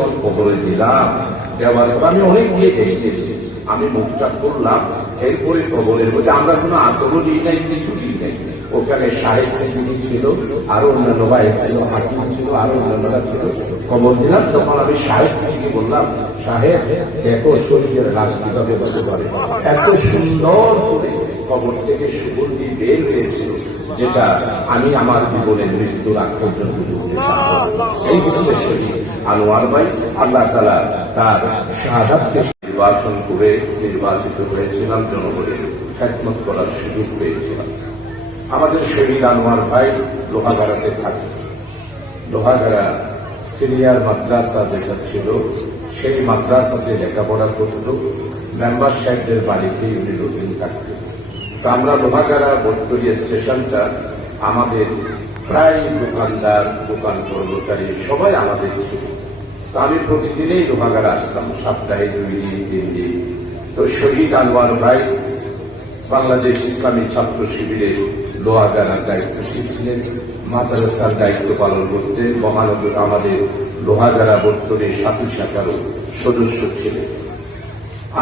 যখন কবরে দিলাম, দেওয়ার পর আমি অনেক গিয়ে দেখেছি, আমি মুখটা করলাম, এরপরে কবরের মধ্যে আমরা কোনো আগ্রহ দিই নাই, কিছু দিই নাই। ওখানে সাহেব সেন্সি ছিল, আরো অন্যান্য ভাই ছিল, হাকিম ছিল, আরো অন্যান্যরা ছিল। কবর দিলাম, তখন আমি সাহেব সেন্সি বললাম, সাহেব দেখো শরীরের লাশ কিভাবে হতে পারে, এত সুন্দর করে কবর থেকে সুগন্ধি বের হয়েছিল, যেটা আমি আমার জীবনের মৃত্যুর আগ পর্যন্ত করতে পারবো। এই হচ্ছে শহীদ আনোয়ার ভাই। আল্লাহ তাআলা তার শাহাদাতকে নির্বাচিত হয়েছিলাম, জনগণের খেদমত করার সুযোগ পেয়েছিলাম। আমাদের শহীদ আনোয়ার ভাই লোহাগাড়াতে থাকে। লোহাগাড়া সিনিয়র মাদ্রাসা যেটা ছিল, সেই মাদ্রাসাতে লেখাপড়া করত। মেম্বার সাহেবদের বাড়িতে উনি রোজিন থাকতেন। তো আমরা লোহাগাড়া বটতলী স্টেশনটা আমাদের প্রায় দোকানদার, দোকান কর্মচারী সবাই আমাদের ছিল। তো আমি প্রতিদিনেই লোহাগাড়া আসতাম, সপ্তাহে 2 দিন 3 দিন। তো শহীদ আনোয়ার ভাই বাংলাদেশ ইসলামী ছাত্র শিবিরের লোহাগাড়ার দায়িত্বশীল ছিলেন, মাদ্রাসার দায়িত্ব পালন করতে মহানগর আমাদের লোহাগাড়া বটতলীর সাথী শাখারও সদস্য ছিলেন।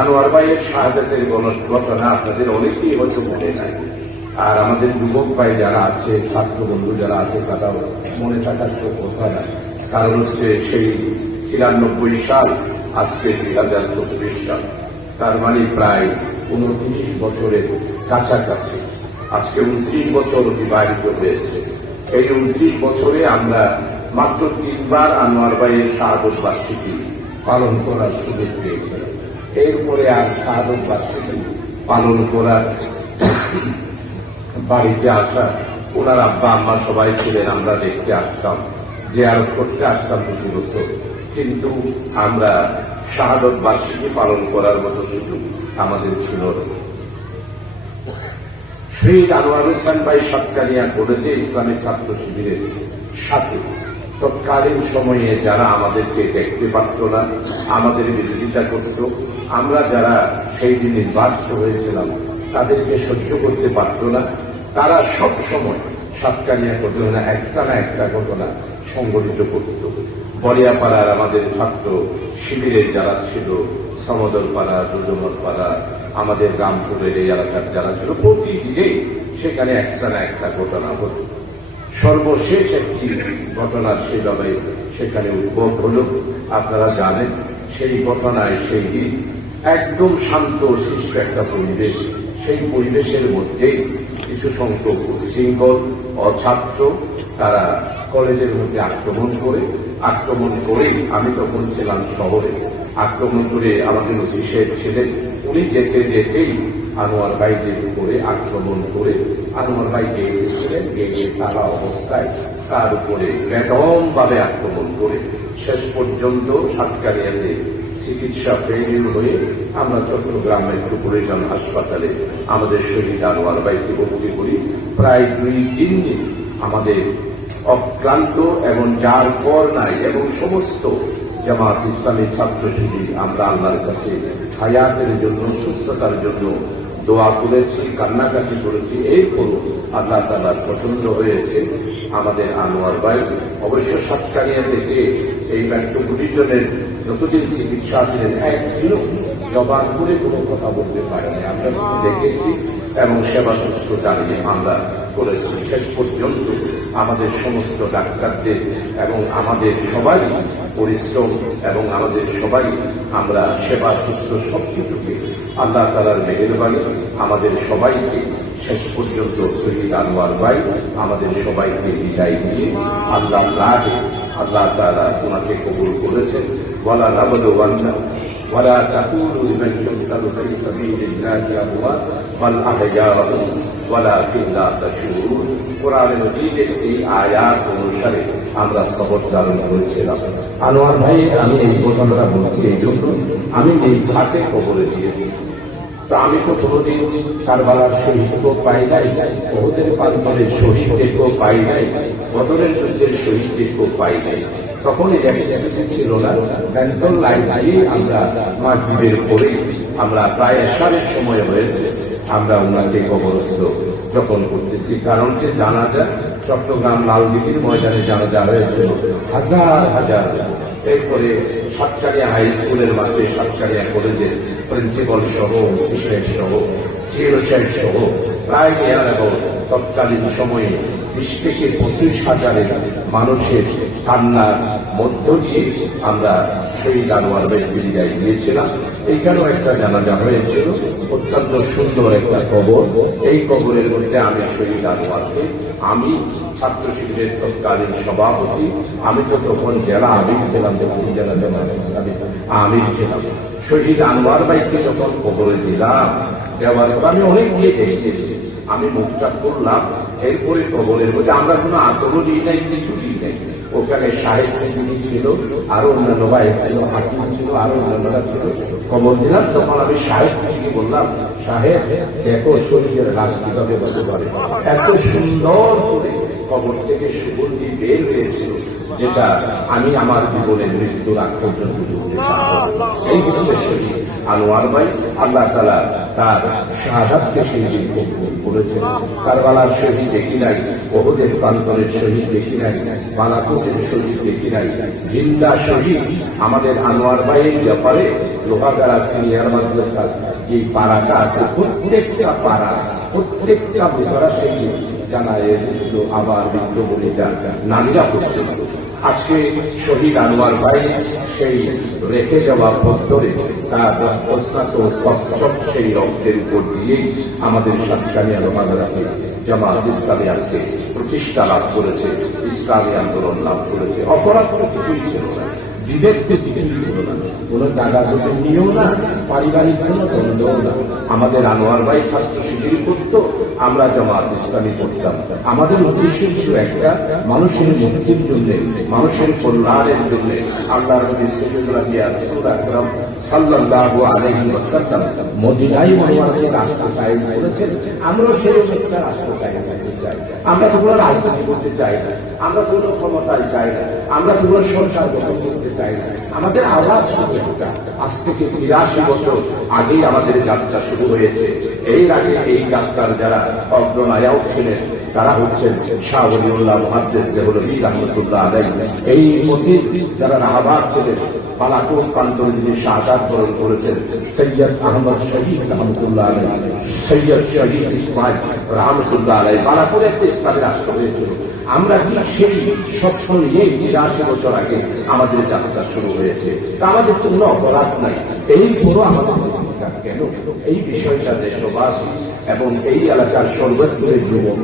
আনোয়ার ভাইয়ের শাহাদাতের ঘটনা আপনাদের অনেকেই হয়তো মনে নাই, আর আমাদের যুবক ভাই যারা আছে, ছাত্র বন্ধু যারা আছে, তারাও মনে থাকার তো কথা নাই। কারণ হচ্ছে সেই 93 সাল, আজকে 2024 সাল, তার মানে প্রায় 29 বছরের কাছাকাছি। আজকে 29 বছর অতিবাহিত হয়েছে। এই 29 বছরে আমরা মাত্র 3 বার আনোয়ার ভাইয়ের শাহাদত বার্ষিকী পালন করার সুযোগ পেয়েছিলাম। এরপরে আর শাহাদত বার্ষিকী পালন করার, বাড়িতে আসা, ওনার আব্বা আম্মা সবাই ছিলেন, আমরা দেখতে আসতাম, জিয়ারত করতে আসতাম প্রতি বছর। কিন্তু আমরা শাহাদত বার্ষিকী পালন করার মতো সুযোগ আমাদের ছিল না। শহীদ আনোয়ার হোসেন ভাই সৎকারিয়া কলেজে ইসলামী ছাত্র শিবিরের সাথে তৎকালীন সময়ে যারা আমাদেরকে দেখতে পারত না, আমাদের বিরোধিতা করত, আমরা যারা সেই দিন নির্বাচিত হয়েছিলাম তাদেরকে সহ্য করতে পারত না, তারা সব সময় সৎকারিয়া ঘটনা একটা না একটা ঘটনা সংগঠিত করত। বলিয়াপাড়ার আমাদের ছাত্র শিবিরের যারা ছিল, সমদল পাড়া, দুজমত পাড়া, আমাদের রামপুরের এই এলাকার যারা ছিল, প্রতিদিনেই সেখানে একটা না একটা ঘটনা হত। সর্বশেষ একটি ঘটনা সেইভাবে সেখানে উদ্ভব হল। আপনারা জানেন, সেই ঘটনায় সেই দিন একদম শান্ত শিষ্ট একটা পরিবেশ, সেই পরিবেশের মধ্যেই কিছু সংখ্যক উচ্ছৃঙ্খল অছাত্র তারা কলেজের মধ্যে আক্রমণ করে আমি তখন ছিলাম শহরে, আক্রমণ করে আমাদের ওসি সাহেব ছিলেন, উনি যেতে যেতেই আনোয়ার ভাইদের উপরে আক্রমণ করে আনোয়ার ভাই গিয়েছিলেন, গিয়ে থাকা অবস্থায় তার উপরে বেদমভাবে আক্রমণ করে শেষ পর্যন্ত সাতকানিয়াতে চিকিৎসা ফেল হয়ে আমরা চট্টগ্রাম মেট্রোপলিটন হাসপাতালে আমাদের শহীদ আনোয়ার ভাইকে ভর্তি করি। প্রায় 2-3 দিন আমাদের অক্লান্ত এবং যার পর নাই এবং সমস্ত জামাত ইসলামী ছাত্র শিবির আমরা আল্লাহর কাছে হায়াতের জন্য, সুস্থতার জন্য দোয়া করেছি, কান্নাকাটি করেছি। এরপর আল্লাহ তাআলার পছন্দ হয়েছে আমাদের আনোয়ার ভাই অবশ্য সাতকানিয়া থেকে এই মেট্রোপলিটনের যতদিন চিকিৎসা ছিলেন একদিনও জবান করে কোনো কথা বলতে পারেনি। আমরা দেখেছি এবং সেবা শুশ্রূষা চালিয়ে আমরা করেছি। শেষ পর্যন্ত আমাদের সমস্ত ডাক্তারদের এবং আমাদের সবাই পরিশ্রম এবং আমাদের সবাই আমরা সেবা শুশ্রূষা সবকিছুকে আল্লাহ তাআলার মেহেরবানি আমাদের সবাইকে শেষ পর্যন্ত শহীদ আনোয়ার ভাই আমাদের সবাইকে বিদায় দিয়ে আল্লাহ তাআলা ওনাকে কবুল করেছেন। ওয়ালা নাবলুওয়ান্না ওয়ালা তাকুলু লিমান ইউকতালু ফি সাবিলিল্লাহি আমওয়াত বাল আহইয়াউন ওয়ালাকিন লা তাশউরুন। কোরআনের মজিদের এই আয়াত অনুসারে আমরা শপথ ধারণ করেছিলাম। আনোয়ার ভাই, আমি এই ঘটনাটা বলছি এই জন্য, আমি নিজ হাতে কবরে দিয়েছি। তো আমি তো কোনোদিন কারবালার শহীদকেও পাই নাই, ওহুদের প্রান্তরের শহীদকেও পাই নাই, বদরের যুদ্ধের শহীদকেও পাই নাই। তখন ইলেকট্রিসিটি ছিল না, ব্যান্টন লাইন দিয়ে আমরা মাগরিবের পরে আমরা প্রায় এশারের সময় হয়েছে আমরা ওনাকে কবরস্থ যখন করতেছি। কারণ যে জানাজা চট্টগ্রাম লালদিঘির ময়দানে জানাজা হয়েছিল হাজার হাজার, এরপরে সাতকানিয়া হাই স্কুলের মাঠে সাতকানিয়া কলেজের প্রিন্সিপাল সহ শিক্ষক সহ চেয়ারম্যান সহ প্রায় এবং তৎকালীন সময়ে 20 থেকে 25,000 মানুষের কান্নার মধ্য দিয়ে আমরা শহীদ আনোয়ার ভাইয়ের বিদায় দিয়েছিলাম। এইখানেও একটা জানাজা হয়েছিল, অত্যন্ত সুন্দর একটা কবর। এই কবরের মধ্যে আমি শহীদ আনোয়ারকে, আমি ছাত্র শিবিরের তৎকালীন সভাপতি, আমি তো তখন জেলা আমির ছিলাম, যখন জেলা আমির ছিলাম, শহীদ আনোয়ার ভাইকে যখন কবরে দিলাম, দেওয়ার পর আমি অনেক গিয়ে দেখিয়েছি, আমি মুখটা করলাম। এরপরে কবরের মধ্যে আমরা কোনো আগ্রহী নাই, কিছু নাই। ওখানে সাহেব সিং ছিল, আরো অন্যান্য ভাই ছিল, হাকিম ছিল, আরো অন্যান্যরা ছিল। কবর দিলাম, তখন আমি সাহেব সিংকে বললাম, সাহেব দেখো শরীরের লাশ কিভাবে হতে পারে। এত সুন্দর করে কবর থেকে সুগন্ধি বের হয়েছিল, যেটা আমি আমার জীবনের মৃত্যুর আগ পর্যন্ত করতে পারব। এই হচ্ছে শহীদ আনোয়ার ভাই। আল্লাহ তাআলা তার শাহাদাতকে সেই দিন কবুল করেছেন। কারবালার শহীদ দেখি নাই, ওহুদের প্রান্তরের শহীদ দেখি নাই, বালাকোটের শহীদ দেখি নাই, জিন্দা শহীদ আমাদের আনোয়ার ভাইয়ের ব্যাপারে লোহাগাড়া সিনিয়র মাদ্রাসা যে পাড়াটা আছে, প্রত্যেকটা পাড়া, প্রত্যেকটা লোহারা সেই জানায় দিয়েছিল, আবার বিদ্রোহীরা নারীরা পর্যন্ত। আজকে শহীদ আনোয়ার ভাই সেই রেখে যাওয়া পথরে তার অস্নাত সব সেই রক্তের উপর দিয়েই আমাদের সাতকানিয়া লোহাগাড়াকে জামাত ইসলামী আজকে প্রতিষ্ঠা লাভ করেছে, ইসলামী আন্দোলন লাভ করেছে। অপরাধ তো কিছুই ছিল না, বিবেক তো কিছুই ছিল না, কোন জায়গা জমি নিয়েও না, পারিবারিক কোন দ্বন্দ্বও না। আমাদের আনোয়ার ভাই ছাত্র শিবির করত, আমরা জামাত ইসলামী করতাম। আমাদের উদ্দেশ্য ছিল একটা, মানুষের মুক্তির জন্য, মানুষের কল্যাণের জন্য। আল্লাহ নবী সাল্লাল্লাহু আলাইহি ওয়াসাল্লাম মদিনায় মুনাওয়ারায় রাষ্ট্র কায়েম করেছেন, আমরা সেই একটা রাষ্ট্র কায়েম করতে চাই। আমরা তো কোনো রাজনীতি করতে চাই না, আমরা কোনো ক্ষমতায় চাই না, আমরা তো কোনো সরকার গঠন করতে চাই না। আমাদের আওয়াজ শুধু একটা, আজ থেকে 83 বছর আগেই আমাদের যাত্রা শুরু হয়েছে। এই আগে এই যাত্রার যারা অগ্রনায়ক ছিলেন তারা হচ্ছেন শাহ ওলিউল্লাহ মুহাদ্দিস দেহলভী রাহমাতুল্লাহ আলাইহি। এই মতির যারা রাহাবাত ছিলেন, বালাকোট প্রান্তরে যিনি শাহাদাত বরণ করেছেন, সৈয়দ আহমদ শহীদ রহমতুল্লাহ আলাইহি, সৈয়দ শহীদ ইসমাইল রহমতুল্লাহ আলাইহি। বালাকোটে একটা ইসলামী রাষ্ট্র হয়েছিল। আমরা কি সেই সবসময় নিয়ে 83 বছর আগে আমাদের যাত্রা শুরু হয়েছে, তা আমাদের তো কোনো অপরাধ নাই। এই পুরো আমাদের কেন এই বিষয়টা দেশবাসী এবং এই এলাকার সর্বস্তরের যুবক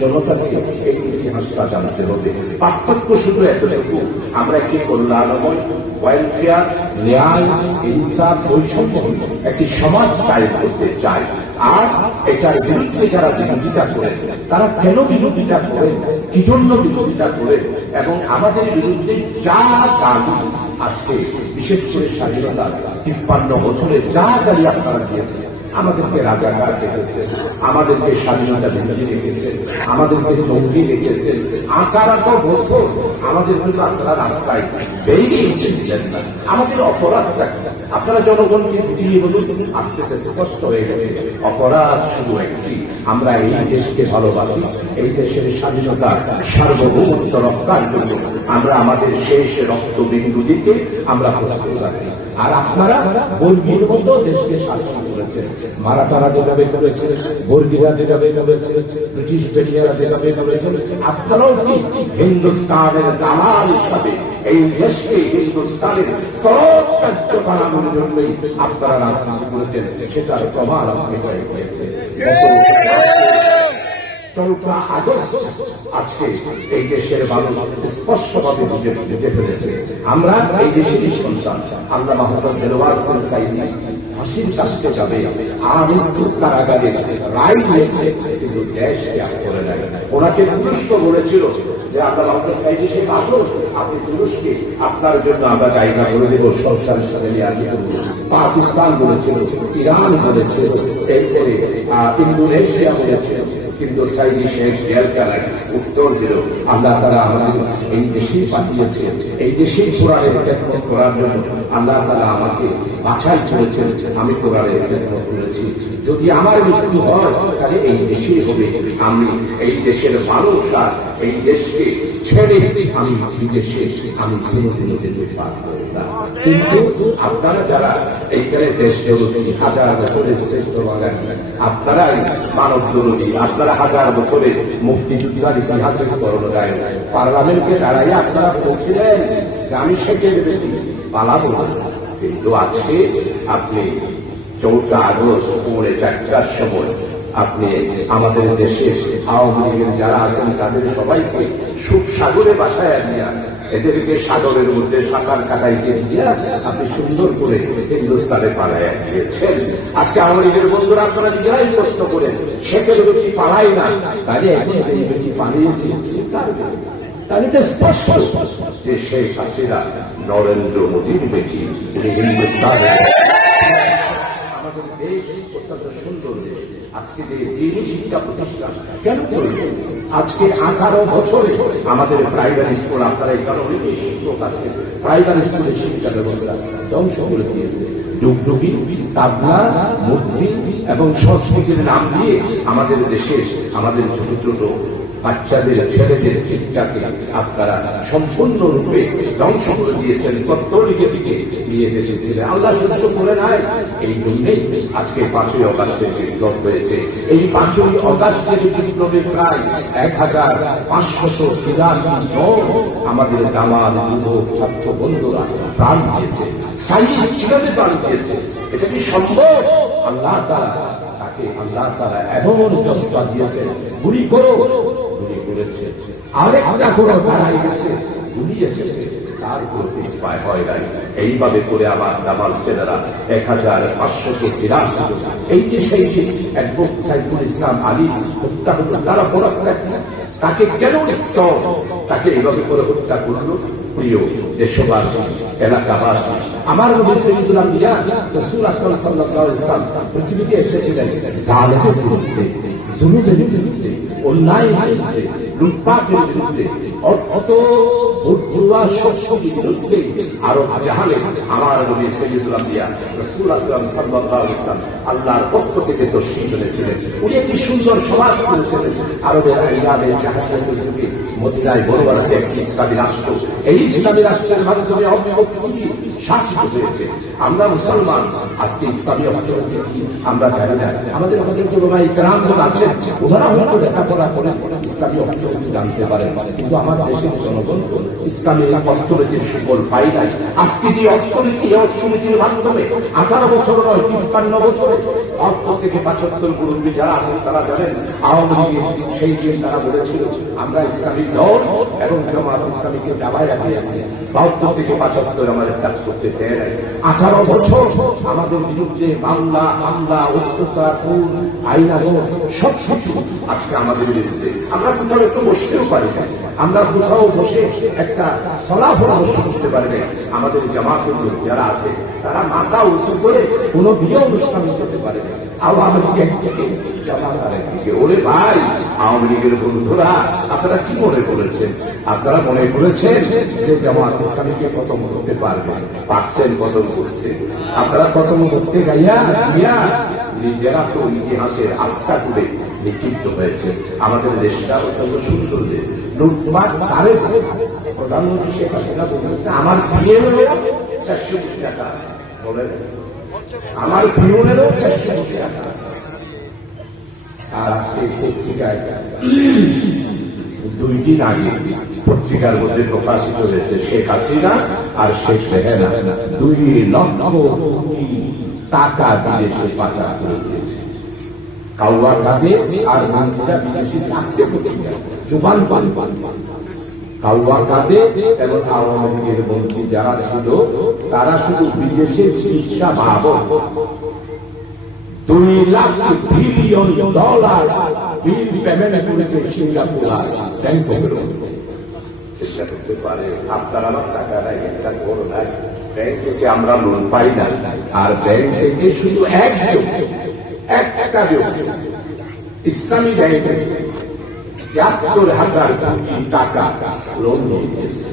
জনতাকে এই ইতিহাসটা জানাতে হবে। পার্থক্য শুধু এতটুকু, আমরা কি কল্যাণময়, ওয়েলফেয়ার, ন্যায়, ইনসাফ, বৈষম্য একটি সমাজ কায়েম করতে চাই। আর এটার বিরুদ্ধে যারা বিরোধিতা করেন, তারা কেন বিরোধিতা করেন, কি জন্য বিরোধিতা করেন, এবং আমাদের বিরুদ্ধে যা দাবি আজকে বিশেষ করে স্বাধীনতা 53 বছরের যা দাবি আপনারা দিয়েছেন, আমাদেরকে রাজাকার রেখেছেন, আমাদেরকে স্বাধীনতা বিরোধী রেখেছেন, আমাদেরকে জঙ্গি রেখেছেন, আঁকারাটা বছর আমাদের কিন্তু আপনারা রাস্তায় বেরিয়ে দিলেন না। আমাদের অপরাধটা আপনারা জনগণকে বুঝিয়ে বলুন, আস্তে আস্তে স্পষ্ট হয়ে গেছে। অপরাধ শুধু একটি, আমরা এই দেশকে ভালোবাসি, এই দেশের স্বাধীনতা সার্বভৌমত্ব রক্ষার জন্য আমরা আমাদের শেষ রক্তবিন্দু দিতে আমরা প্রস্তুত আছি। আর আপনারা বর্গীর মতো দেশকে শাসন করেছেন, মারাঠারা যেভাবে করেছে, বর্গীরা যেভাবে করেছে, ব্রিটিশ বেটিয়ারা যেভাবে করেছেন, আপনারাও ঠিক হিন্দুস্তানের দালাল হিসাবে এই দেশকে হিন্দুস্তানের তরফ কার্য বানানোর জন্যই আপনারা রাজনীতি করেছেন। সেটার প্রমাণ আপনি হয়ে গিয়েছে। 14 আগস্ট আজকে এই দেশের মানুষ স্পষ্টভাবে বুঝে ফেলেছে, আমরা এই দেশেরই সন্তান। আমরা মোহাম্মদ দেলোয়ার হোসেন সাইদি ফাঁসির কাছে যাবে, আমৃত্যু কারাগারে রায় হয়েছে, কিন্তু দেশ ত্যাগ করে নেয়। ওনাকে তুরস্ক বলেছিল যে আমরা মোহাম্মদ সাইদি শেখ আসুন, আপনি তুরস্কে আপনার জন্য আমরা জায়গা করে দেব, সরকারের সাথে নিয়ে করব। পাকিস্তান বলেছিল, ইরান বলেছিল, এরপরে ইন্দোনেশিয়া বলেছিল, কিন্তু সাইদি শেখ জেলখানায় উত্তর দিল, আল্লাহ তাআলা আমাদের এই দেশেই পাঠিয়েছে, এই দেশেই কোরআনের খেদমত করার জন্য আল্লাহ তাআলা আমাকে বাছাই করেছেন, আমি কোরআনের খেদমত করেছি। যদি আমার মৃত্যু হয় তাহলে এই দেশেই হবে। আমি এই দেশের মানুষরা এই দেশকে ছেড়ে আমি বিদেশে আমি কোনোদিনও যেতে পারবো না। কিন্তু আপনারা যারা এইখানে দেশ দরদি, হাজার বছরের শ্রেষ্ঠ বাঙালি, আপনারাই মানব দরদি, আপনারা হাজার বছরের মুক্তিযোদ্ধার ইতিহাসের করণায় পার্লামেন্টে দাঁড়াইয়া আপনারা বলছিলেন যে আমি শেখে বেঁচে পালাবো। কিন্তু আজকে আপনি 4 আগস্ট পৌনে 4টার সময় আপনি আমাদের দেশে আওয়ামী লীগের যারা আছেন তাদের সবাইকে সুখ সাগরে বাসায় দিয়া এদেরকে সাগরের মধ্যে সাঁতার কাটাইতে দিয়া আপনি সুন্দর করে হিন্দুস্তানে পালায় দিয়েছেন। আজকে আওয়ামী লীগের বন্ধুরা আপনারা নিজেরাই প্রশ্ন করেন, শেখের বেশি পালাই না, তাহলে এখন সেই বেশি পালিয়েছি, তাহলে তো স্পষ্ট যে শেখ হাসিনা নরেন্দ্র মোদীর বেশি হিন্দুস্তানে। আমাদের দেশ অত্যন্ত সুন্দর দেশ। আজকে যে দিনই শিক্ষা প্রতিষ্ঠান কেন করল? আজকে 18 বছরে আমাদের প্রাইমারি স্কুল, আপনারা এই কারণে শিক্ষক আছে, প্রাইমারি স্কুলের শিক্ষা ব্যবস্থা ধ্বংস করে দিয়েছে। যুগযুগী তাবলা, মূর্তি এবং সংস্কৃতির নাম দিয়ে আমাদের দেশে আমাদের ছোট ছোট বাচ্চাদের, ছেলেদের শিক্ষাকে আপনারা সম্পূর্ণরূপে ধ্বংস করে দিয়েছেন, ছাত্রলীগের দিকে নিয়ে যেতেছিলেন। আল্লাহ সহ্য করে নাই। এই জন্যেই আজকে 5ই অগাস্টের বিপ্লব হয়েছে। এই 5ই অগাস্টের বিপ্লবে প্রায় 1583 জন আমাদের দামাল যুবক ছাত্র বন্ধুরা প্রাণ দিয়েছে। সাইদ কিভাবে প্রাণ দিয়েছে? এটা কি সম্ভব? আল্লাহ তাআলা তাকে এমন যশটা দিয়েছেন, গুলি করো, গুলি করেছে, আরেকটা করো, দাঁড়াই গেছে, গুলি এসেছে, তার উপর পিছপায় হয় নাই। এইভাবে করে আমার দামাল ছেলেরা 1583 এই যে সেই অ্যাডভোকেট সাইফুল ইসলাম আলী হত্যা হতো, তারা বড় তাকে কেন তাকে এইভাবে করে হত্যা করলো? প্রিয় দেশবাসী, এলাকাবাসী, আমার নবী সাল্লাল্লাহু আলাইহি ওয়াসাল্লাম সাল্লাল্লাহু আলাইহি ওয়াসাল্লাম পৃথিবীতে এসেছিলেন জালেমের বিরুদ্ধে, জুলুমের বিরুদ্ধে, অন্যায়ের বিরুদ্ধে, লুটপাটের বিরুদ্ধে, অত বুর্জুয়া শক্তির বিরুদ্ধে। আরব জাহানে আমার নবী সাল্লাল্লাহু আলাইহি ওয়াসাল্লাম আল্লাহর পক্ষ থেকে তশরীফ এনেছিলেন। উনি একটি সুন্দর সমাজ করেছিলেন। আরবের ইরানে জাহানের যুগে মদিনায় বড়বাড়াতে একটি ইসলামী রাষ্ট্র, এই ইসলামী রাষ্ট্রের মাধ্যমে শাসিত হয়েছে। আমরা মুসলমান, আজকে ইসলামী অর্থনীতি আমরা জানি না। আমাদের তুলনায় গ্রামগুলো আছে, ওনারা হয়তো লেখাপড়া করে ইসলামী অর্থনীতি জানতে পারে, কিন্তু আমার দেশের জনগণ ইসলামী অর্থনীতির সুফল পাই নাই। আজকে যে অর্থনীতি, এই অর্থনীতির মাধ্যমে 18 বছর নয় 53 বছরে অর্থ থেকে 75 মুরব্বী যারা আছেন তারা জানেন, আওয়ামী লীগের সেই দিন তারা বলেছিল আমরা ইসলামিক দল এবং জামাত ইসলামীকে দাবায় রাখিয়েছি। 72 থেকে 75 আমাদের কাজ করতে দেয় নাই। 18 বছর আমাদের বিরুদ্ধে মামলা, হামলা, অত্যাচার, আইনাগর সব কিছু আজকে আমাদের বিরুদ্ধে। আমরা কোথাও একটু বসতেও পারি না, আমরা কোথাও বসে একটা ফলাফল বসতে পারি না। আমাদের জামাতের লোক যারা আছে তারা মাথা উঁচু করে কোনো বিয়ে অনুষ্ঠান করতে পারে না। আওয়ামী লীগ একদিকে, জামাত আরেকদিকে। ওরে ভাই, আওয়ামী লীগের বন্ধুরা আপনারা কি মনে করেছেন? আপনারা মনে করেছেন যে জামাত ইসলামীকে খতম করতে পারবে? পারছেন খতম করতে। আপনারা খতম করতে গাইয়া দিয়া নিজেরা তো ইতিহাসের আস্থা করে নিক্ষিপ্ত হয়েছে। আমাদের দেশটা অত্যন্ত সুন্দর দেশ। লুটপাট তারে প্রধানমন্ত্রী শেখ হাসিনা বলতেছে আমার পিএমেরও 400 কোটি টাকা আছে, বলেন আমার পিএমেরও 400 কোটি টাকা আছে। আর আজকে পত্রিকায় 2 দিন আগে পত্রিকার মধ্যে প্রকাশিত হয়েছে শেখ হাসিনা আর শেখ রেহানা 2 লক্ষ কোটি টাকা বিদেশে পাচার করে দিয়েছে। কাউয়া কাঁদে আর মন্ত্রীরা বিদেশি যাচ্ছে, জুবান পান কাউয়া কাঁদে এবং আওয়ামী লীগের মন্ত্রী যারা ছিল তারা শুধু বিদেশে চিকিৎসা বাবদ 2 lakh billion dollar bill payment করেছে সিঙ্গাপুর আর ব্যাংককের মধ্যে। চেষ্টা করতে পারে আপনার আমার টাকা নাই, একটা বড় নাই, ব্যাংক থেকে আমরা লোন পাই না, আর ব্যাংক থেকে শুধু এক টাকা ইসলামী ব্যাংকে ৭৩,০০০ কোটি টাকা লোন নিয়েছে।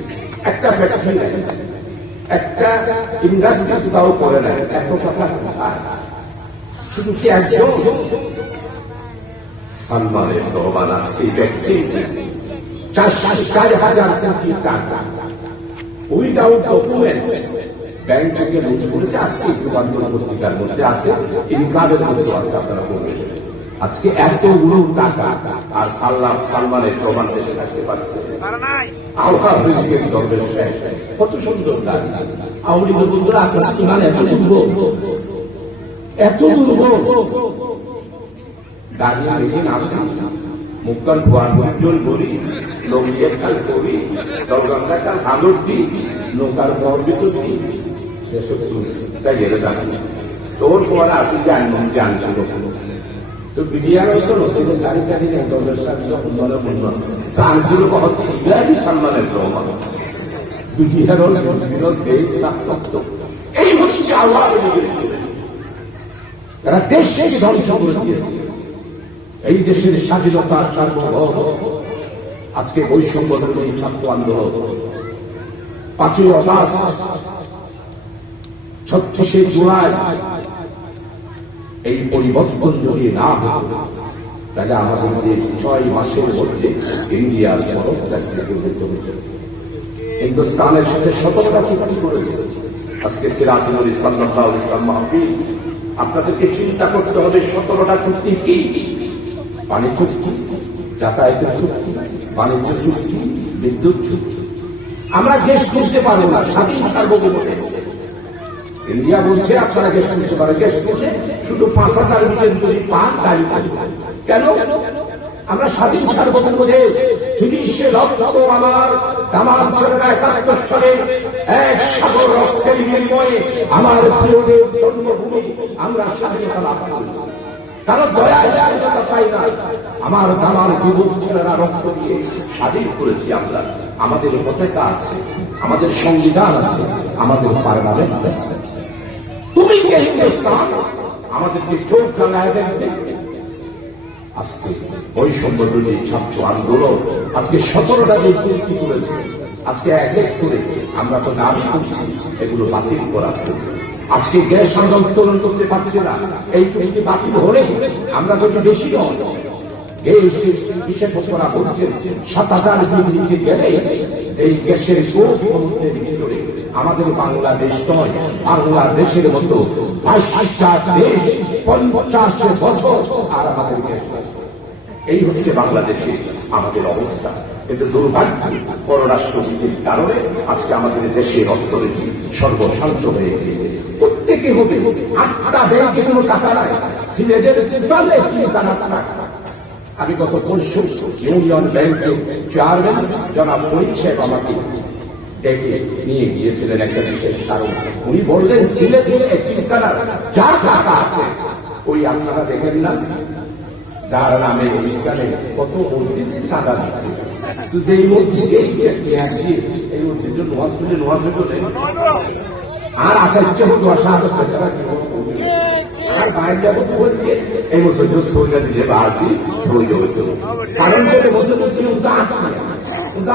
একটা ফ্যাক্টরি নাই, একটা ইন্ডাস্ট্রি কোথাও করে নাই, এত টাকা শুধু কি একজন সালমানের রহমান আজকে ভ্যাকসিন ৪,০০০ কোটি টাকা উইদাউট ডকুমেন্টস ব্যাংক থেকে লুট করেছে। আজকে যুগান্তর পত্রিকার মধ্যে আছে, ইনকামের মধ্যে আছে, আপনারা বলবেন আজকে এতগুলো টাকা আর সালমানের প্রমাণ দেশে থাকতে পারছে। কত সুন্দর আওয়ামী লীগের বন্ধুরা আপনারা ইমান এত দুর্বল, এত দুর্বল দাঁড়িয়ে রেখে আসে মুক্তার ধোয়ার উজ্জ্বল বলি লঙ্গিয়ে কাল করি দরগা কাল আলোর দিই নৌকার ঘর ভিতর দিই তাই গেলে জানি তোর পরে আসি জানছিল তো বিডিআরও তো নসিবে চারি চারি দলের সাথে উন্নয়নের উন্নয়ন তো আনছিল ইরানি সম্মানের প্রমাণ বিডিআরও এই হচ্ছে আওয়ামী লীগের তারা দেশকে ধ্বংস করে দিয়েছে। এই দেশের স্বাধীনতার সার্বভৌম আজকে বৈষম্য বিরোধী ছাত্র আন্দোলন ৫ই আগস্ট ৩৬শে জুলাই এই পরিবর্তন যদি না হতো তাহলে আমাদের দেশ ৬ মাসের মধ্যে ইন্ডিয়ার হিন্দুস্তানের সাথে ১৭টা চুক্তি করেছে। আজকে সিরাজুল নবী সাল্লাল্লাহু আলাইহি ওয়াসাল্লাম মাহফিল, আপনাদেরকে চিন্তা করতে হবে ১৭টা চুক্তি কি? পানি চুক্তি, যাতায়াতের চুক্তি, বাণিজ্য চুক্তি, বিদ্যুৎ চুক্তি। আমরা গ্যাস করতে পারবো না, স্বাধীন সার্বভৌম ইন্ডিয়া বলছে আপনারা গ্যাস করতে পারেন, গ্যাস করছে শুধু ৫,০০০ নিচের যদি পান গাড়ি কেন? আমরা স্বাধীন সার্বভৌম দেশ, ৩০ লক্ষ আমার তামাম ছেলেরা ৭১ সালে এক সাগর রক্তের বিনিময়ে আমার প্রিয়দের জন্মভূমি আমরা স্বাধীনতা লাভ করি। কারো দয়ায় স্বাধীনতা পাই না, আমার তামার যুবক ছেলেরা রক্ত দিয়ে স্বাধীন করেছি আমরা। আমাদের পতাকা আছে, আমাদের সংবিধান আছে, আমাদের পার্লামেন্ট আছে। তুমি কে হিন্দুস্তান আমাদেরকে চোখ জানায় দেখবে? আজকে বৈষম্য বিরোধী ছাত্র আন্দোলন আজকে ১৭টা যে চুক্তি করেছে, আজকে এক এক করে আমরা তো দাবি করছি এগুলো বাতিল করার জন্য। আজকে গ্যাস আমরা উত্তোলন করতে পারছি না, এই চুক্তি বাতিল হলে আমরা যদি বেশি বিশেষজ্ঞরা বলছেন ৭,০০০ নিচে গেলে এই গ্যাসের সমুদ্রের ভিতরে আমাদের বাংলাদেশ নয়, বাংলাদেশের মতো ২২টা দেশ ৫০ বছর আর আমাদের গ্যাস। এই হচ্ছে বাংলাদেশে আমাদের অবস্থা। কিন্তু দুর্ভাগ্য পররাষ্ট্রনীতির কারণে আজকে আমাদের দেশের অর্থনীতি সর্বশান্ত হয়ে গিয়েছে। প্রত্যেকে হবে ৮টা ব্যাংকে কোনো টাকা নাই, সিলেটের চলে টাকা। আমি গত পরশু ইউনিয়ন ব্যাংকের চেয়ারম্যান জনাব ফরিদ সাহেব আমাকে ডেকে নিয়ে গিয়েছিলেন একটা বিশেষ কারণ। উনি বললেন সিলেটের এতিমখানার যার টাকা আছে ওই আপনারা দেখেন না যার নামে বিজ্ঞানে কত মসজিদ চাঁদা দিচ্ছে, যে এই মসজিদে এই মসজিদের নোয়াজ করে নোয়াজ আর আচার্য আর বাইরে যাবো বলছে এই মসজিদ সরিয়ে দিলে বা আসি সরিয়ে হইতে কারণ বসে বলছিল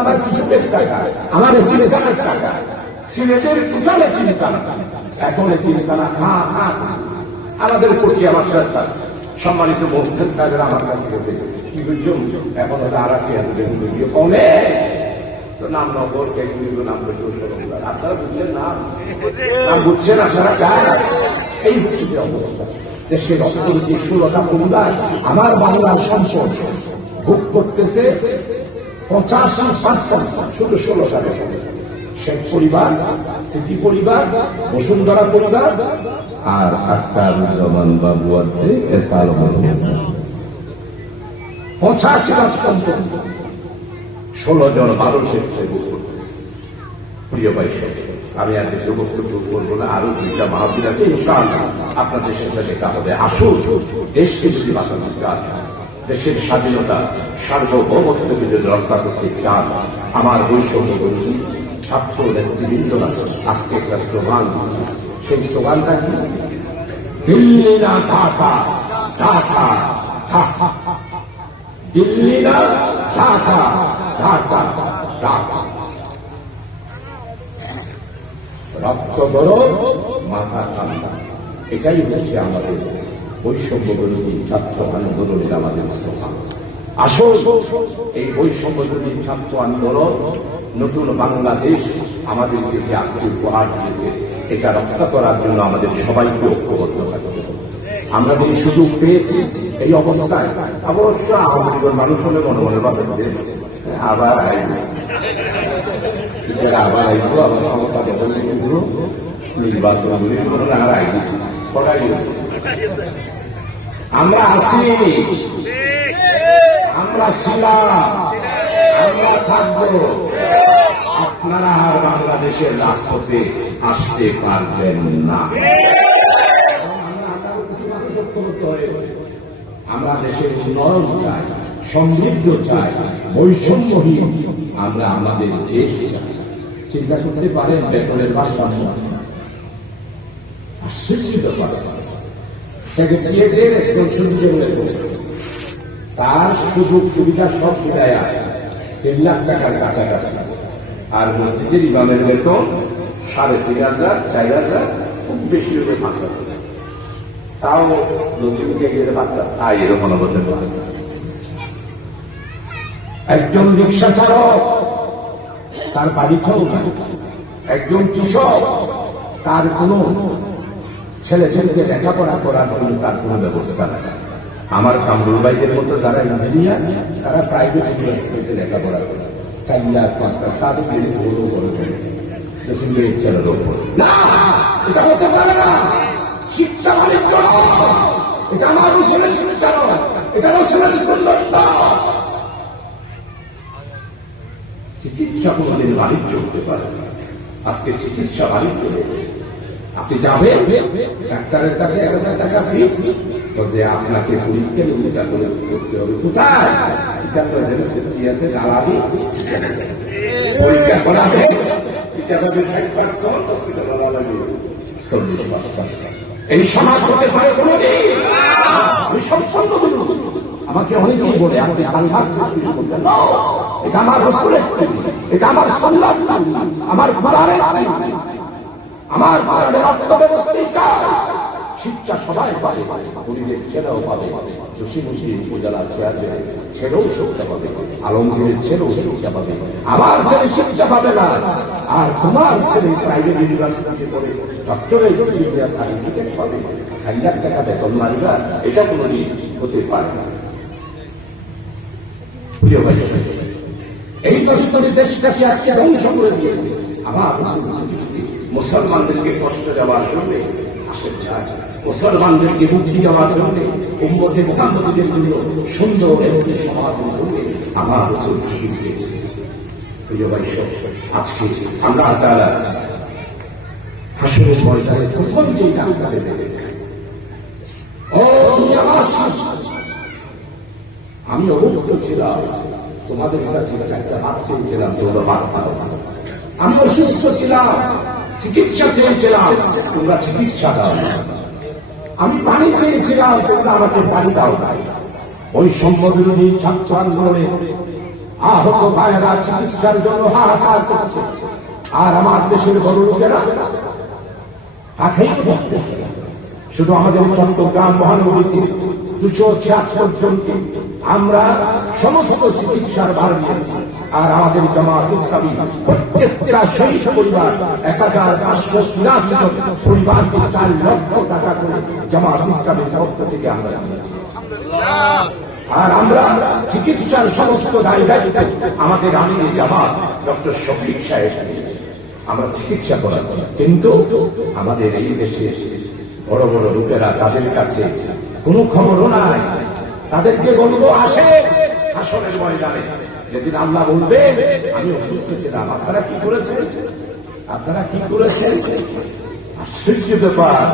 আমার কিছু টাকা আমার চিন্তানার টাকা সিলেটের টোটালে চিন্তানা এখন চিন্তানা আমাদের কচিয়া মাদ্রাসা সম্মানিত মোহসেন সাহেবের আমার কাছে বলতে কি বুঝুন এখন ওটা আর কমে তো নাম নগর নাম আপনারা বুঝছেন না, নাম বুঝছেন আপনারা চায় সেই হচ্ছে অবস্থা। দেশের অর্থনীতি ১৬টা পরিবার আমার বাংলার সম্পদ ভোগ করতেছে ৮৫% শুধু ১৬ সালে শেখ পরিবার, সিটি পরিবার, বসুন্ধরা পরিবার আর আখতারুজ্জামান বাবু আছে ৮৫% ১৬ জন মানুষের সেবক করতেছে। প্রিয় ভাই, আমি আর বক্তব্য করবো না, আরো ২টা মাহফিল আছে ইনশাআল্লাহ আপনাদের সাথে দেখা হবে। আসুন দেশকে যদি বাঁচানো চান, দেশের স্বাধীনতা সার্বভৌমত্বকে যদি রক্ষা করতে চান, আমার বৈষম্য বিরোধী ছাত্র নেতৃবৃন্দরা আজকে একটা স্লোগান, সেই স্লোগানটা কি? দিল্লি না ঢাকা, ঢাকা ঢাকা। দিল্লি না ঢাকা, ঢাকা, ঢাকা। রক্ত গরম, মাথা ঠান্ডা। এটাই হচ্ছে আমাদের বৈষম্য বিরোধী ছাত্র আন্দোলনের আমাদের স্লোগান। আসল এই বৈষম্য বিরোধী ছাত্র আন্দোলন নতুন বাংলাদেশ আমাদেরকে যে আজকে উপহার দিয়েছে, এটা রক্ষা করার জন্য আমাদের সবাইকে ঐক্যবদ্ধ থাকতে হবে। আমরা যে সুযোগ পেয়েছি এই অবস্থায়, অবশ্য আমাদের মানুষ হলে মনে মনে ভাবেন যে আবার আবার আইবো, আবার ক্ষমতা দখল করে নির্বাচন আর আইবি করাই। আমরা আসি, আমরা ছিলাম, আমরা থাকবো। আপনারা আর বাংলাদেশের রাজপথে আসতে পারবেন না। আমরা দেশের উন্নয়ন চাই, সমৃদ্ধ চাই, বৈষম্যহীন আমরা আমাদের দেশ চাই। চিন্তা করতে পারেন বেতনের ভারসাম্য আশ্চর্যিত পারে। সেক্রেটারিয়েটের একজন সূর্যের বেতন, তার সুযোগ সুবিধা সব মিলায়া 3 লাখ টাকার কাছাকাছি। আর মসজিদের ইমামের বেতন 3,500, 4,000, খুব বেশি হলে 5,000। তাও নসিবকে গেলে বাচ্চা তাই এরকম হতে পারে। একজন রিক্সা চালক, তার বাড়িটাও নাই। একজন কৃষক, তার কোন ছেলে ছেলেকে লেখাপড়া করার জন্য তার কোন ব্যবস্থা নেই। আমার কামরুল ভাইদের মতো যারা ইঞ্জিনিয়ার, তারা প্রাইভেট ইউনিভার্সিটিতে লেখাপড়া করে 4 লাখ 5 লাখ তাদের দিনে ভুলও করে ছেলের ওপর। না, এটা হতে পারে না। শিক্ষা বাণিজ্য, এটা আমার ছেলের শিক্ষা নয়, এটা আমার ছেলের সৌন্দর্য। চিকিৎসা কোনদিন বাণিজ্য হতে পারে। আজকে চিকিৎসা বাণিজ্য। আপনি যাবেন ডাক্তারের কাছে 1,000 টাকা ফি, যে আপনাকে পরীক্ষা নিরীক্ষা করে করতে হবে। কোথায় আছে গালাবি পরীক্ষা করাবে, এই সমাজ হতে পারে কোনদিন। আমাকে অনেকেই বলে আপনি এটা আমার রসুলের, এটা আমার সন্ন্যাস, আমার কোরআনের, আমার অর্থব্যবস্থা। শিক্ষা সবাই পাবে, গরিবের ছেলেও পাবে, জসিমুসি উপজেলা ছেলেও শিক্ষা পাবে, আলমগীরের ছেলেও শিক্ষা পাবে। আমার ছেলে শিক্ষা পাবে না, আর তোমার ছেলে প্রাইভেট ইউনিভার্সিটিতে পড়ে ডক্টরেট সার্টিফিকেট পাবে, 4 লাখ টাকা বেতন মারিবা, এটা কোনদিন হতে পারে না। প্রিয় ভাই, এই পবিত্র দেশটাকে আজকে ধ্বংস করে দিয়েছে আমার মুসলমানদেরকে কষ্ট দেওয়ার জন্য, মুসলমানদেরকে মুক্তি দেওয়ার জন্য, উম্মতে মুহাম্মদীদের জন্য সুন্দর একটি সমাজের জন্য আমার রাসূল জীবন দিয়েছে। প্রিয় ভাই, আজকে আমরা তারা হাসরের ময়দানে প্রথম যে ডাক্তার দেবে, ও আমি অবগত ছিলাম, তোমাদের কাছে একটা হাত চেয়েছিলাম, তোমরা বাদ পাও। আমি অসুস্থ ছিলাম, চিকিৎসা চেয়েছিলাম, তোমরা চিকিৎসা দাও। আমি পানি চেয়েছিলাম, তোমরা আমাকে পানি দাও। ওই সম্বিরোধী ছাত্র আন্দোলনে আহত ভাইয়েরা চিকিৎসার জন্য হাহাকার করছে, আর আমার দেশের বড় লোকেরা তাকেই দেখতেছে। শুধু আমাদের চট্টগ্রাম মহানগরীতে 276 জনকে আমরা সমস্ত চিকিৎসার ভার নিয়েছি। আর আমাদের জামাত ইসলামী প্রত্যেকটা শহীদ পরিবার 1583 জন পরিবারকে 4 লক্ষ টাকা করে জামাত ইসলামের পক্ষ থেকে আমরা দিয়েছি। আর আমরা চিকিৎসার সমস্ত দায়িত্ব আমাদের আমির জামাত ডক্টর শফিক সাহেব, আমরা চিকিৎসা করার। কিন্তু আমাদের এই দেশে বড় বড় লোকেরা, তাদের কাছে কোনো খবরও নাই। তাদেরকে বলবো আসে হাসরের ময়দানে, যেদিন আল্লাহ বলবে আমি অসুস্থ ছিলাম, আপনারা কি করেছেন, আপনারা কি করেছেন। আশ্চর্য ব্যাপার,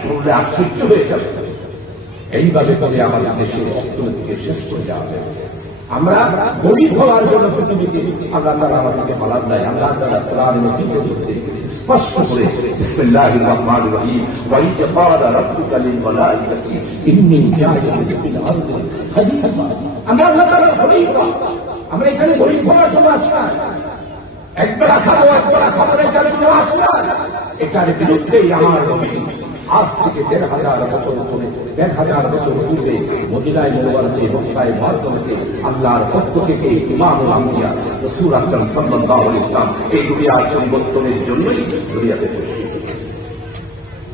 শুনলে আশ্চর্য হয়ে যাবে। এইভাবে করে আমাদের দেশের অর্থনীতিকে শেষ করে দেওয়া হবে। আমরা গরিব হওয়ার জন্য পৃথিবীতে আল্লাহ তাআলা আমাদেরকে বলার নাই। আল্লাহ তাআলা কোরআনের মধ্যে স্পষ্ট করে বিসমিল্লাহির রহমানির রহিম ওয়া ইয ক্বালা রাব্বুকা লিল মালাইকাতি ইন্নী জাইলুন ফিল আরদি খলিফা। আমরা আল্লাহ তাআলার খলিফা। আমরা এখানে গরিব হওয়ার জন্য আসি না, একবার খাবো একবার খাবারের জন্য আসি না। এটার বিরুদ্ধেই আমার নবী আজ থেকে ১,৫০০ বছর পরে ১,০০০ বছর পূর্বে মদিনায় মুবারকে মক্কায় মুআজ্জামাতে আল্লাহর পক্ষ থেকে ইমামুল আম্বিয়া রাসূল আকরাম সাল্লাল্লাহু আলাইহি ওয়াসাল্লাম এই দুনিয়ার পরিবর্তনের জন্যই দুনিয়াতে এসেছেন।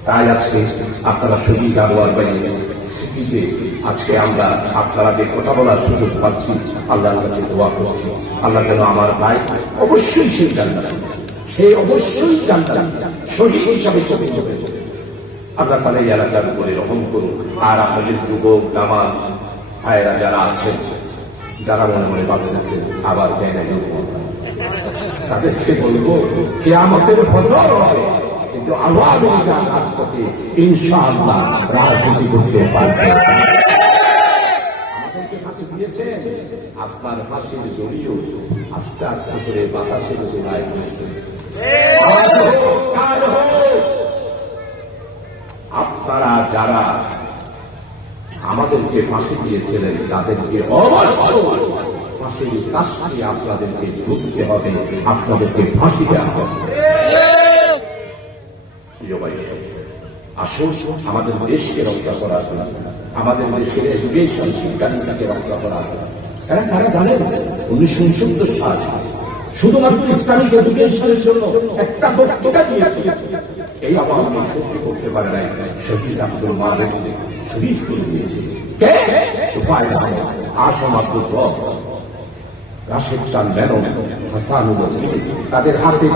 তাই আজকে আপনারা শহীদ ব্যবহার বানিয়ে স্মৃতিতে আজকে আমরা আপনারা যে কথা বলার সুযোগ পাচ্ছি, আল্লাহর কাছে দোয়া করছি আল্লাহ যেন আমার ভাই অবশ্যই সেই জান্নাত, সে অবশ্যই জান্নাত শহীদ হিসাবে চলে যাবে। আল্লাহ তাআলা এই এলাকার উপরে রহম করুন। আর আপনাদের যুবক জামান ভাইয়েরা যারা আছেন, যারা মনে মনে ভাবতেছেন আবার কেন তাদেরকে বলবো কিয়ামতের ফজর হবে, কিন্তু আওয়ামী লীগ রাজপথে ইনশাআল্লাহ রাজনীতি করতে পারবে। আমাদেরকে ফাঁসি দিয়েছেন, আপনার ফাঁসির জড়িয়েও আস্তে আস্তে করে বাতাসের জোড়ায় আপনারা যারা আমাদেরকে ফাঁসি দিয়েছিলেন তাদেরকে অবশ্যই ফাঁসির কাজটি আপনাদেরকে ঝুঁকতে হবে, আপনাদেরকে ফাঁসি দেওয়া হবে। আসুন আমাদের দেশকে রক্ষা করার জন্য, আমাদের দেশের এডুকেশন শিক্ষানীতিকে রক্ষা করার জন্য তারা জানেন 1969 সাল শুধুমাত্র ইসলামিক এডুকেশনের জন্য একটা বক্তৃতা দিয়েছিল। এই আওয়ামী লীগ সহ্য করতে পারে নাই, শহীদ আব্দুল মালেক শহীদ করে দিয়েছে। কে? তোফায়েল আহমেদ, আসম আব্দুল রব, রাশেদ চান মেনন, হাসানুল নজরুল, তাদের হাতে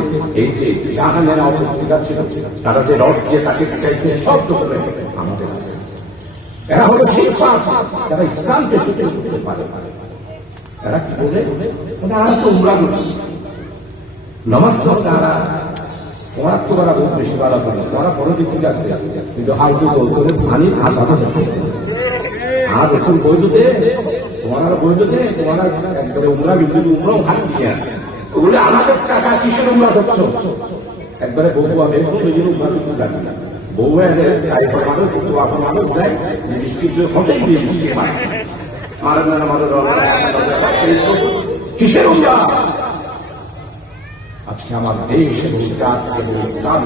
এই যে জাহানের পত্রিকা ছিল, তারা যে রড দিয়ে তাকে শিখাইছে সব করে আমাদের আছে। এরা হলো শিক্ষক যারা ইসলামকে সহ্য করতে পারে। এরা কি বলে? আমরা তো উমরা করি, নামাজ পড়ছে, ওরা তো ওরা বহুত বেশি বাড়া করে, ওরা পরে ঠিক আছে, কিন্তু হয়তো বছরের পানির আজাদ আর রসুন বৈধতে তোমার বৈধতে তোমার একবারে উমরা কিন্তু উমরাও হাত দিয়ে ওগুলো আমাদের টাকা কিসের উমরা করছো? একবারে বউ আমি নিজের উমরা কিছু জানি না, বউ মানুষ কিন্তু আপনার মানুষ যায় বৃষ্টির হতেই দিয়ে বৃষ্টি হয় মারা না আমাদের কিসের উমরা? আজকে আমার দেশ এবং জাত এবং ইসলাম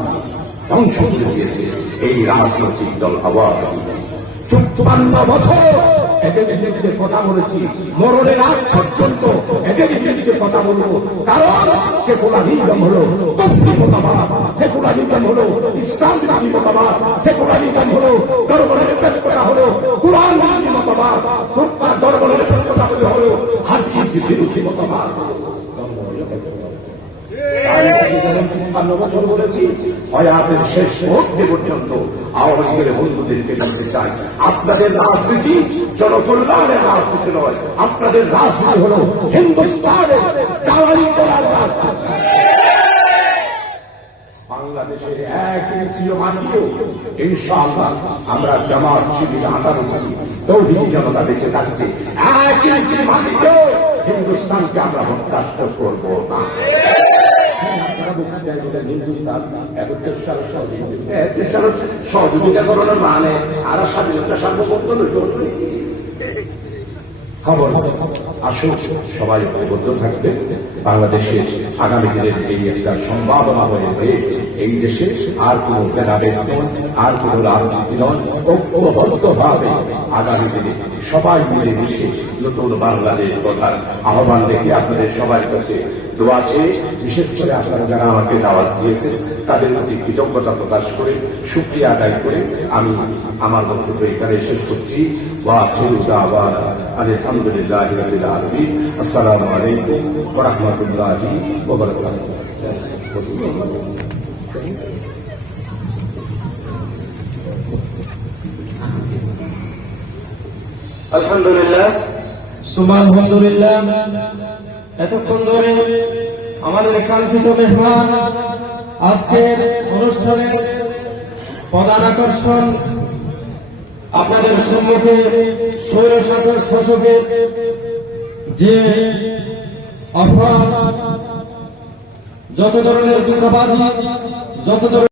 ধ্বংস করে দিয়েছে এই রাজনৈতিক দল আওয়ামী লীগ। ৫৪ বছর এদের বিরুদ্ধে কথা বলেছি, মরণের আগ পর্যন্ত এদের বিরুদ্ধে কথা বলবো, কারণ সেকুলারিজম হলো কুফরি মতবাদ, সেকুলারিজম হলো ইসলামবাদী মতবাদ, সেকুলারিজম হলো ধর্মনিরপেক্ষ করা হলো কুরআনবাদী মতবাদ, ধর্মনিরপেক্ষ হলো হাদিস বিরোধী মতবাদ। ৫৫ বছর বলেছি, হয়াতের শেষ মুহূর্তে পর্যন্ত আওয়ামী লীগের বন্ধুদেরকে জানতে চাই, আপনাদের রাজনীতি জনকল্যাণের রাজনীতি নয়, আপনাদের রাজনীতি হল হিন্দুস্তানের দালালি করার রাজনীতি। বাংলাদেশের এক ইঞ্চিও মাটিও ইনশাআল্লাহ আমরা জামাত শিবির আন্দোলন তৌহিদি জনতা বেঁচে থাকতে এক ইঞ্চি মাটিতেও হিন্দুস্তানকে আমরা হত্যাস্ত করব না। সহযোগিতা করানোর মানে আর স্বাধীনতা সার্বভৌম খবর। আসুন সবাই ঐক্যবদ্ধ থাকবে, বাংলাদেশের আগামী দিনের এই একটা সম্ভাবনা হয়ে উঠে এই দেশে আর কোন ভেদাভেদ নয়, আর কোন রাজনীতি নয়, ঐক্যবদ্ধভাবে আগামী দিনে সবাই মিলে মিশে নতুন বাংলাদেশ গড়ার আহ্বান রেখে আপনাদের সবার কাছে দোয়া চেয়ে, বিশেষ করে আপনারা যারা আমাকে দাওয়াত দিয়েছেন তাদের প্রতি কৃতজ্ঞতা প্রকাশ করে শুকরিয়া আদায় করে আমি আমার বক্তব্য এখানে শেষ করছি। আলহামদুলিল্লাহি রাব্বিল আলামিন। আসসালামু আলাইকুম ওয়া রাহমাতুল্লাহি ওয়া বারাকাতুহু। আলহামদুলিল্লাহ, সুবহানাল্লাহ। এতক্ষণ ধরে আমাদের কাঙ্ক্ষিত মেহমান, আজকের অনুষ্ঠানের প্রধান আকর্ষণ, আপনাদের সম্মুখে স্বৈর শাসকের যে অপরাধ, যত ধরনের দুর্গাবাজি, যত ধরনের